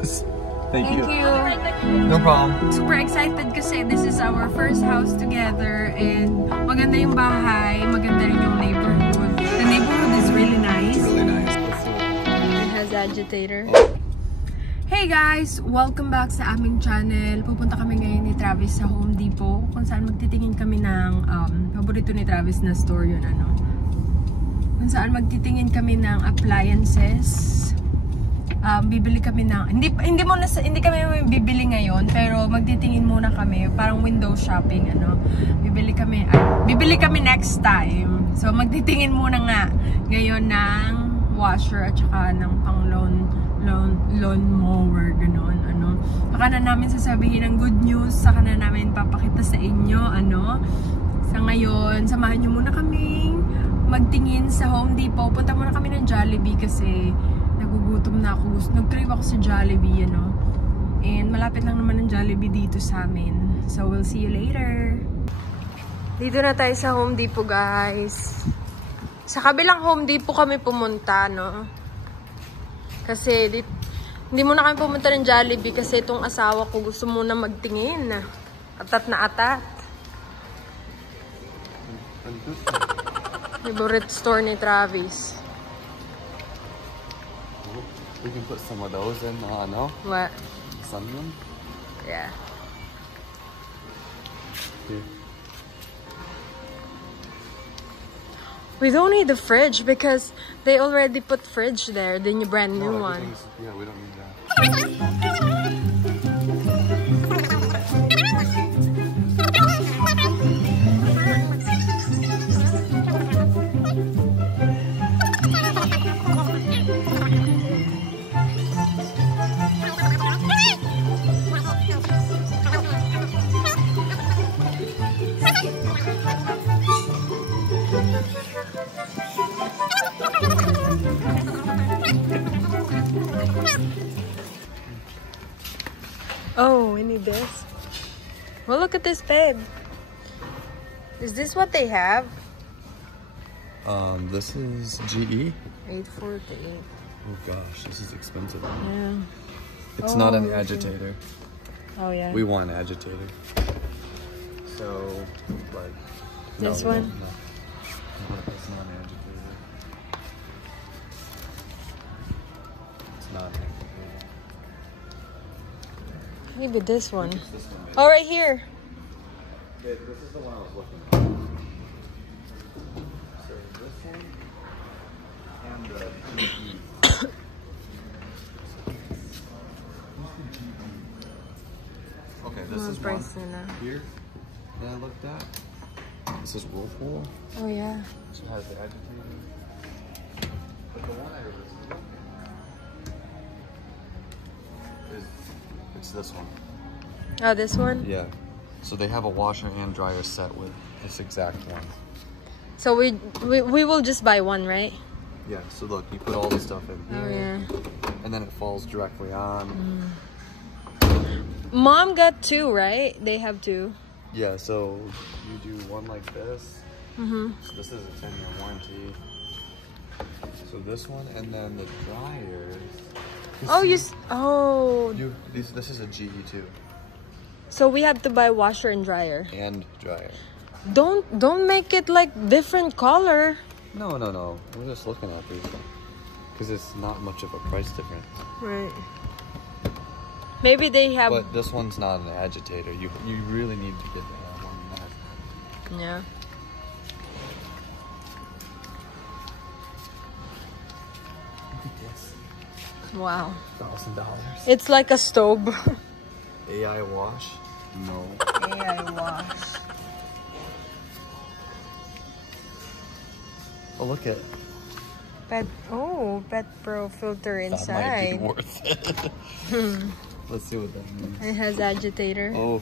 us. Thank you. Thank you. No problem. Super excited kasi this is our first house together and maganda yung bahay, maganda rin yung neighborhood. The neighborhood is really nice. It's really nice. It has agitator. Hey guys! Welcome back sa aming channel. Pupunta kami ngayon ni Travis sa Home Depot kung saan magtitingin kami ng paborito ni Travis na store yun kung saan magtitingin kami ng appliances. Bibili kami ng hindi kami bibili ngayon pero magtitingin muna kami, parang window shopping bibili kami next time. So magtitingin muna nga ngayon ng washer at saka ng pang lawn mower ganon. Saka na namin sasabihin ng good news, saka na namin papakita sa inyo sa ngayon samahan niyo muna kaming magtingin sa Home Depot. Punta muna kami ng Jollibee kasi nagugutom na ako. Nag-crave ako sa Jollibee, And malapit lang naman ang Jollibee dito sa amin. So, we'll see you later. Dito na tayo sa Home Depot, guys. Sa kabilang Home Depot kami pumunta, Kasi, hindi muna kami pumunta ng Jollibee kasi itong asawa ko gusto muna magtingin. Atat na atat. Favorite store ni Travis. We can put some of those in, What? Some of them? Yeah. Here. We don't need the fridge because they already put fridge there, the brand new one. Yeah, we don't need that. Oh, we need this. Well, look at this bed. Is this what they have? This is GE. 848. Oh gosh, this is expensive. Yeah. It's not an agitator. Oh yeah. We want an agitator. So, like... This no, one? No. It's not an agitator. It's not an agitator. Maybe this one. This one, maybe. Oh, right here. Yeah, this is the one I was looking at. So this one and the GE. Okay, this is one here that I looked at. This is Whirlpool. Oh yeah. It has the agitator. But the one I was looking at it's this one. Oh, this one? Yeah. So they have a washer and dryer set with this exact one. So we will just buy one, right? Yeah, so look, you put all the stuff in here. Oh yeah. And then it falls directly on. Mom got two, right? They have two. Yeah, so you do one like this. Mm-hmm. So this is a 10-year warranty. So this one, and then the dryers. Oh, This is a GE too. So we have to buy washer and dryer. And dryer. Don't make it like different color. No. We're just looking at these because it's not much of a price difference. Right. Maybe they have. But this one's not an agitator. You really need to get that one. Yeah. Wow. $1,000. It's like a stove. AI wash? No. AI wash. Oh, look at Pet Pro filter that might inside. be worth it. Let's see what that means. It has agitator. Oh,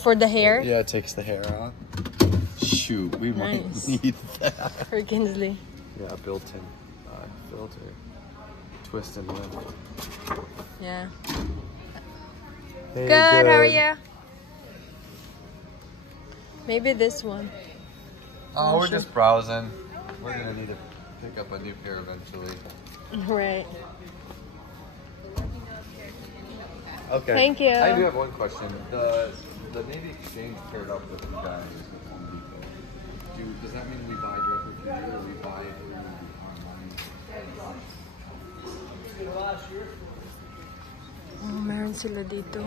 For the hair? yeah, it takes the hair out. Shoot, we might Nice. need that. For Kinsley. Yeah, built-in filter. Twist and lift. Yeah. Hey, Good, how are you? Maybe this one. Oh, we're just browsing. We're gonna need to pick up a new pair eventually. Right. Okay. Thank you. I do have one question. The Navy Exchange paired up with you guys with Home Depot. Does that mean we buy directly from you or we buy through online? Oh, meron sila dito.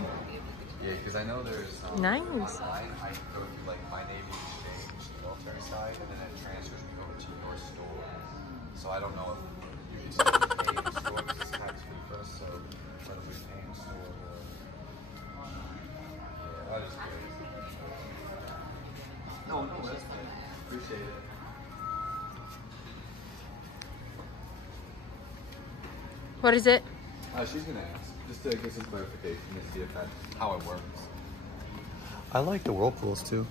Yeah, because I know there's Nice. online. I go through like my Navy Exchange, the military side, and then it transfers me over to your store. So I don't know if you can still pay in store because it's tax free for us. So whether we pay in store or yeah, that is great. No, that's fine. Appreciate it. What is it? She's gonna ask just to get some clarification to see if that's how it works. I like the Whirlpools too.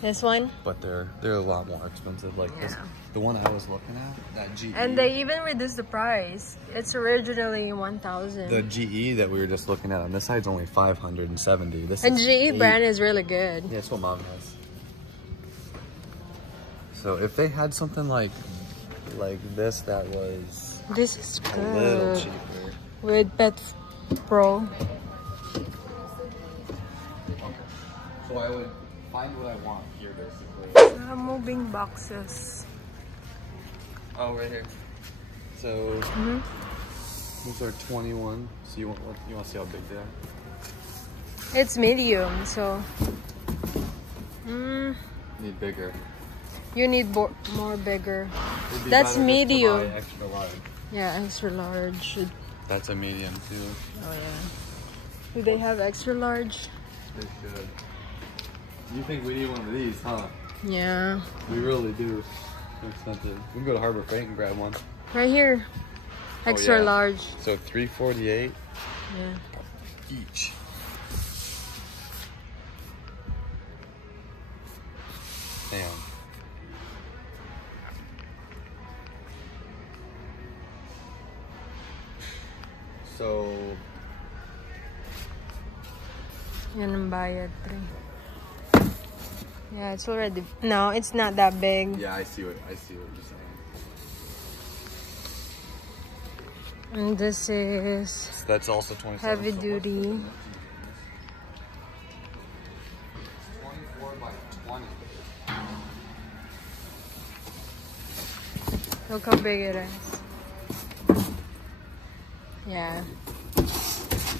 This one? But they're a lot more expensive. Like this, the one I was looking at, that GE. And they even reduced the price. It's originally 1,000. The GE that we were just looking at on this side's only 570. This and is GE brand is really good. Yeah, that's what Mom has. So if they had something like this that was This is a little good. cheaper. With Pet Pro. Okay. So I would find what I want here, basically. Moving boxes. Oh, right here. So these are 21. So you want to see how big they are? It's medium, so Need bigger. you need more bigger. It'd be That's better just to medium. buy extra large. Yeah, extra large. That's a medium too. Oh yeah. Do they have extra large? They should. You think we need one of these, huh? Yeah. We really do. They're expensive. We can go to Harbor Freight and grab one. Right here. Extra yeah. large. So $348 Yeah. each. Damn. So Yan ang bayad, 3. Yeah, it's already... No, it's not that big. yeah, I see what you're saying. And this is So that's also 27. heavy duty. 24 by 20. Look how big it is. Yeah.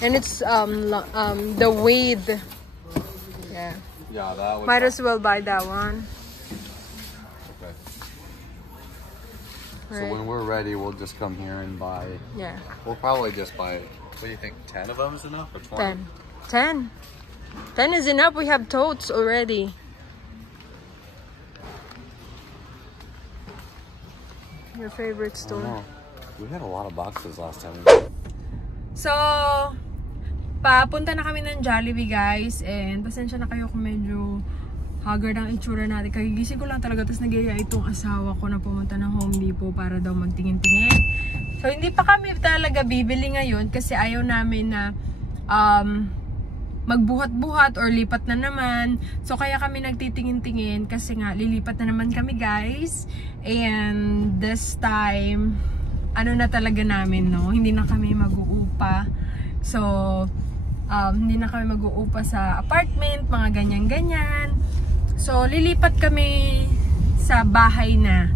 And it's the width. Yeah. Yeah, that would. Might as well buy that one. Okay. So Right. when we're ready, we'll just come here and buy. Yeah. We'll probably just buy. What do you think? 10 of them is enough, or 20? 10. 10 is enough. We have totes already. Your favorite I don't store. know. We had a lot of boxes last time. So, papunta na kami ng Jollibee, guys. And pasensya na kayo kung medyo haggard ang itsura natin. Kagigising ko lang talaga. Tapos nagyaya itong asawa ko na pumunta ng Home Depot para daw magtingin-tingin. So, hindi pa kami talaga bibili ngayon kasi ayaw namin na magbuhat-buhat or lipat na naman. So, kaya kami nagtitingin-tingin kasi nga, lilipat na naman kami, guys. And this time, ano na talaga namin, no? Hindi na kami mag-uupa. So, hindi na kami mag-uupa sa apartment, mga ganyan-ganyan. So, lilipat kami sa bahay na.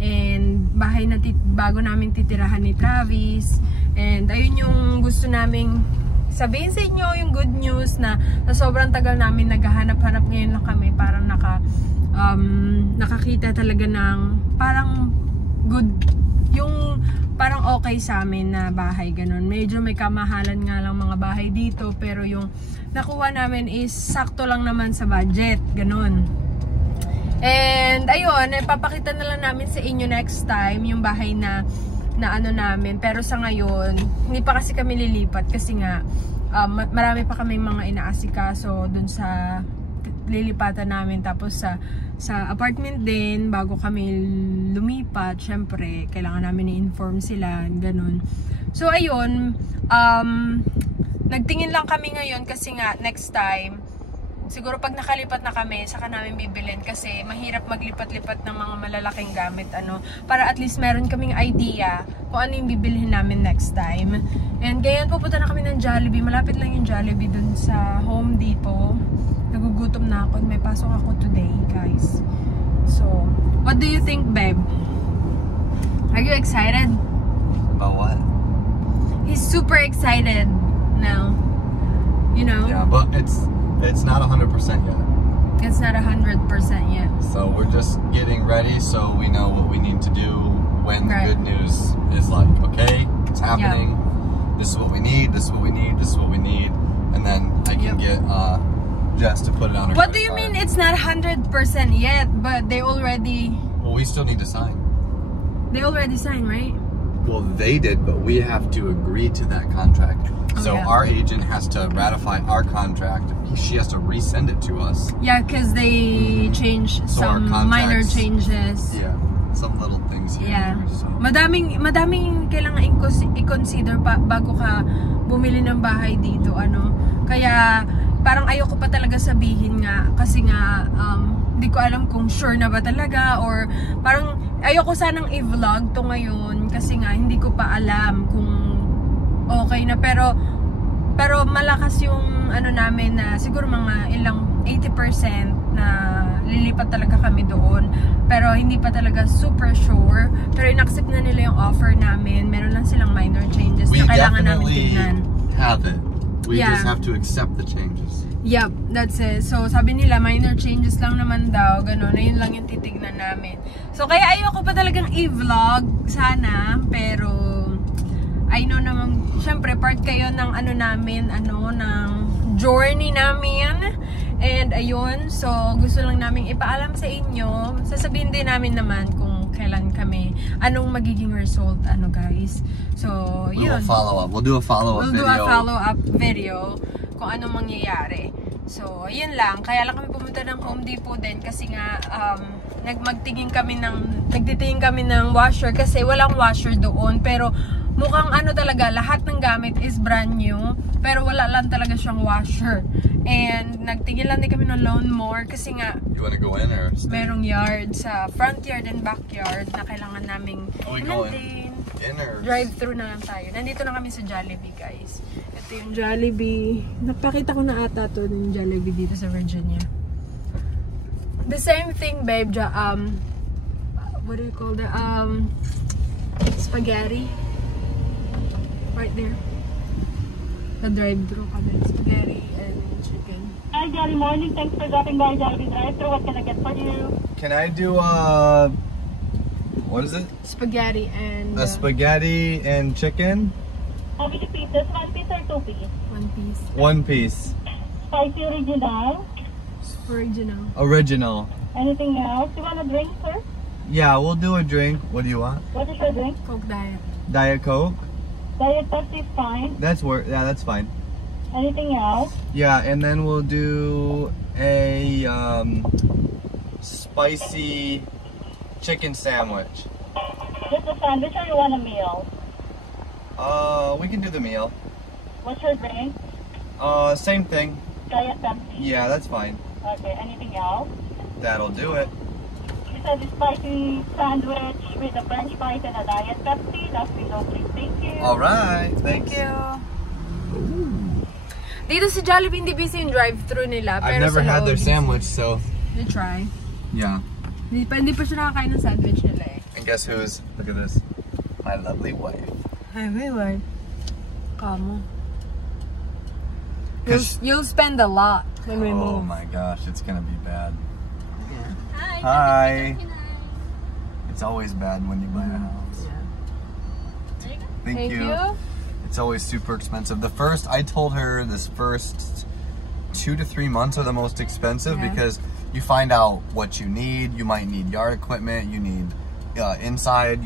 And bahay na bago namin titirahan ni Travis. And ayun yung gusto naming sabihin sa inyo, yung good news na sobrang tagal namin naghahanap-hanap, ngayon lang kami parang nakakita talaga ng parang good, yung parang okay sa amin na bahay, ganun. Medyo may kamahalan nga lang mga bahay dito, pero yung nakuha namin is sakto lang naman sa budget, ganun. And ayun, papakita na lang namin sa inyo next time yung bahay na ano namin. Pero sa ngayon, hindi pa kasi kami lilipat kasi nga marami pa kami mga inaasikaso dun sa lilipatan namin. Tapos sa apartment din, bago kami lumipat, syempre kailangan namin i-inform sila, ganun. So ayun, nagtingin lang kami ngayon kasi nga next time siguro pag nakalipat na kami, saka namin bibilin kasi mahirap maglipat-lipat ng mga malalaking gamit, para at least meron kaming idea kung ano yung bibilhin namin next time. And ngayon pupunta na kami ng Jollibee. Malapit lang yung Jollibee dun sa Home Depot. Nagugutom na ako. May pasok ako today, guys. So, what do you think, babe? Are you excited? About what? He's super excited now. You know? Yeah, but it's not 100% yet. It's not 100% yet. So we're just getting ready so we know what we need to do when the Right. good news is like, okay, it's happening. This is what we need, this is what we need, this is what we need. And then I can get Jess to put it on her What do credit you card. mean it's not 100% yet, but they already Well, we still need to sign. signed, right? Well, they did, but we have to agree to that contract. Oh, So yeah. our agent has to ratify our contract. She has to resend it to us. Yeah, because they changed So our some minor contracts- changes. Yeah, some little things here. Yeah. and there, so. Madaming kailangan i-consider pa bago ka bumili ng bahay dito, Kaya parang ayoko pa talaga sabihin nga kasi nga hindi ko alam kung sure na ba talaga or parang ayoko sanang i-vlog to ngayon kasi nga hindi ko pa alam kung okay na, pero malakas yung namin na siguro mga ilang 80% na lilipat talaga kami doon, pero hindi pa talaga super sure, pero in-accept na nila yung offer namin. Meron lang silang minor changes We na kailangan namin definitely tignan. have it. We Yeah. just have to accept the changes. Yep, that's it. So, sabi nila, minor changes lang naman daw, gano'n, na yun lang yung titignan namin. So, kaya ayoko pa talagang i-vlog, sana, pero, I know naman, syempre, part kayo ng namin, ng journey namin, and ayun, so, gusto lang namin ipaalam sa inyo, sasabihin din namin naman kung kailan kami, anong magiging result, guys. So, We yun. will follow up. We'll do a follow-up We'll video. do a follow-up video kung anong mangyayari. So, ayun lang. Kaya lang kami pumunta ng Home Depot din kasi nga nagtitingin kami ng washer kasi walang washer doon. Pero mukhang talaga, lahat ng gamit is brand new. Pero wala lang talaga siyang washer. And nagtingin lang din kami ng lawnmower kasi nga You want to go in or stay? merong yard sa front yard and backyard na kailangan naming Oh, we go maintain. in or Drive-through na lang tayo. Nandito na kami sa Jollibee, guys. Ito yung Jollibee. Napakita ko na ata to ng Jollibee dito sa Virginia. The same thing, babe. What do you call that? Spaghetti. Right there. The drive-through kami. Spaghetti and chicken. Hi, Jolly morning. Thanks for dropping by Jollibee drive-thru. What can I get for you? Can I do what is it? Spaghetti and A spaghetti and chicken? How many pieces? 1 piece or 2 piece? one piece. One piece. Spicy original. Original. Original. Anything else? You want a drink, sir? Yeah, we'll do a drink. What do you want? What is your drink? Coke diet. Diet Coke? Diet Pepsi is fine. That's that's fine. Anything else? Yeah, and then we'll do a spicy chicken sandwich. Just a sandwich or you want a meal? We can do the meal. What's your drink? Same thing. Diet Pepsi. Yeah, that's fine. Okay, anything else? That'll do it. You said the spicy sandwich with a french fries and a Diet Pepsi. That's below, please. Thank you. Alright, Thank thanks. you. Dito sa Jollibee, hindi busy yung drive-thru nila. I've Pero never sa had loob, their busy. sandwich, so You try. yeah. Hindi pa siya nakakain ng sandwich nila eh. And guess who's? Look at this. My lovely wife. Ay, may word. Kamo. 'Cause- You'll spend a lot when we Oh move. my gosh, it's gonna be bad. Yeah. Hi. It's always bad when you buy a house. Thank you. It's always super expensive. I told her this first 2 to 3 months are the most expensive Yeah. because you find out what you need. You might need yard equipment. You need inside.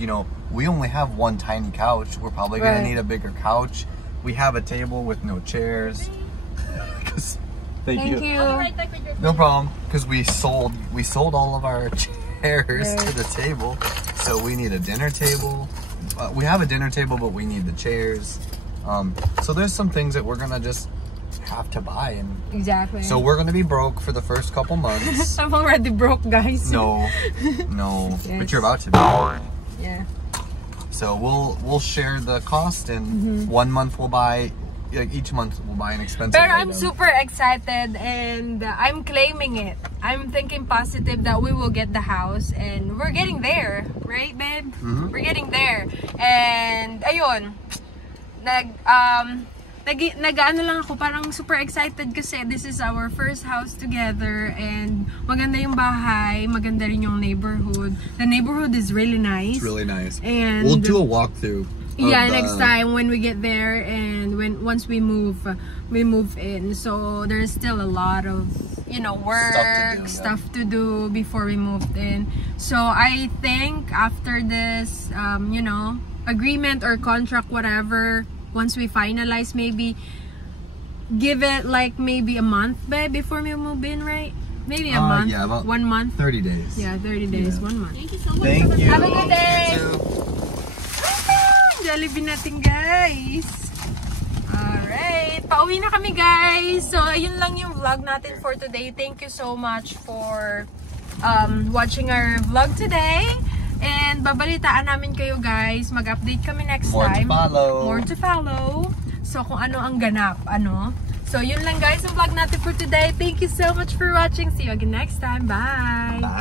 We only have one tiny couch. We're probably gonna Right. need a bigger couch. We have a table with no chairs. Thank you. No problem. Because we sold all of our chairs to the table, so we need a dinner table. We have a dinner table, but we need the chairs. So there's some things that we're gonna just have to buy. And Exactly. so we're gonna be broke for the first couple months. I'm already broke, guys. No. Yes. But you're about to be. Yeah. So we'll share the cost, and 1 month we'll buy. Like each month we'll buy an expensive Pero I'm item. super excited and I'm claiming it. I'm thinking positive that we will get the house and we're getting there, right, babe? We're getting there. And ayun, nag-ano lang ako, parang super excited kasi this is our first house together and maganda yung bahay, maganda rin yung neighborhood. The neighborhood is really nice. It's really nice. And we'll do a walkthrough. Yeah, next time when we get there and once we move in. So there's still a lot of, you know, work, stuff to do before we moved in. So I think after this, you know, agreement or contract, whatever, once we finalize, maybe give it like maybe a month, babe, before we move in, right? Maybe a month. Yeah, about 1 month. 30 days. Yeah, 30 days, 1 month. Thank you so much. Thank you. Have a good day. You too. Jollibee natin, guys. Alright. Pauwi na kami, guys. So, ayun lang yung vlog natin for today. Thank you so much for watching our vlog today. And babalitaan namin kayo, guys. Mag-update kami next time. More to follow. So, kung ano ang ganap, ano. So, yun lang, guys, ang vlog natin for today. Thank you so much for watching. See you again next time. Bye! Bye!